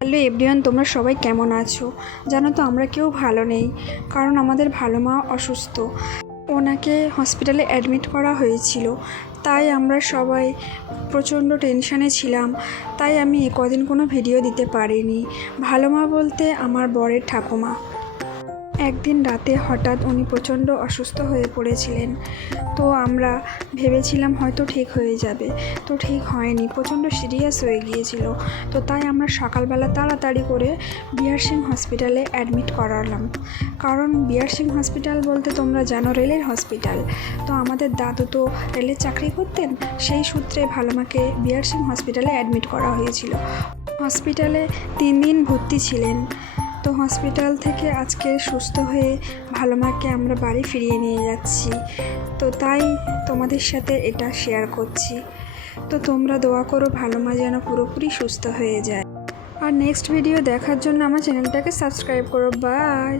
Hello everyone, তোমরা সবাই কেমন আছো? জানো তো আমরা কেউ ভালো নেই, কারণ আমাদের ভালো মা অসুস্থ। ওনাকে হসপিটালে অ্যাডমিট করা হয়েছিল, তাই আমরা সবাই প্রচণ্ড টেনশানে ছিলাম। তাই আমি কদিন কোনো ভিডিও দিতে পারিনি। ভালো মা বলতে আমার বরের ঠাকুমা। একদিন রাতে হঠাৎ উনি প্রচণ্ড অসুস্থ হয়ে পড়েছিলেন। তো আমরা ভেবেছিলাম হয়তো ঠিক হয়ে যাবে, তো ঠিক হয়নি, প্রচণ্ড সিরিয়াস হয়ে গিয়েছিল। তো তাই আমরা সকালবেলা তাড়াতাড়ি করে বিআর সিং হসপিটালে অ্যাডমিট করালাম। কারণ বিআর সিং হসপিটাল বলতে তোমরা জানো রেলের হসপিটাল। তো আমাদের দাদু তো রেলের চাকরি করতেন, সেই সূত্রে ভালোমাকে বিআর সিং হসপিটালে অ্যাডমিট করা হয়েছিল। হসপিটালে 3 দিন ভর্তি ছিলেন। তো হসপিটাল থেকে আজকে সুস্থ হয়ে ভালো মাকে আমরা বাড়ি ফিরিয়ে নিয়ে যাচ্ছি। তো তাই তোমাদের সাথে এটা শেয়ার করছি। তো তোমরা দোয়া করো ভালো মা যেন পুরোপুরি সুস্থ হয়ে যায়। আর নেক্সট ভিডিও দেখার জন্য আমার চ্যানেলটাকে সাবস্ক্রাইব করো। বাই।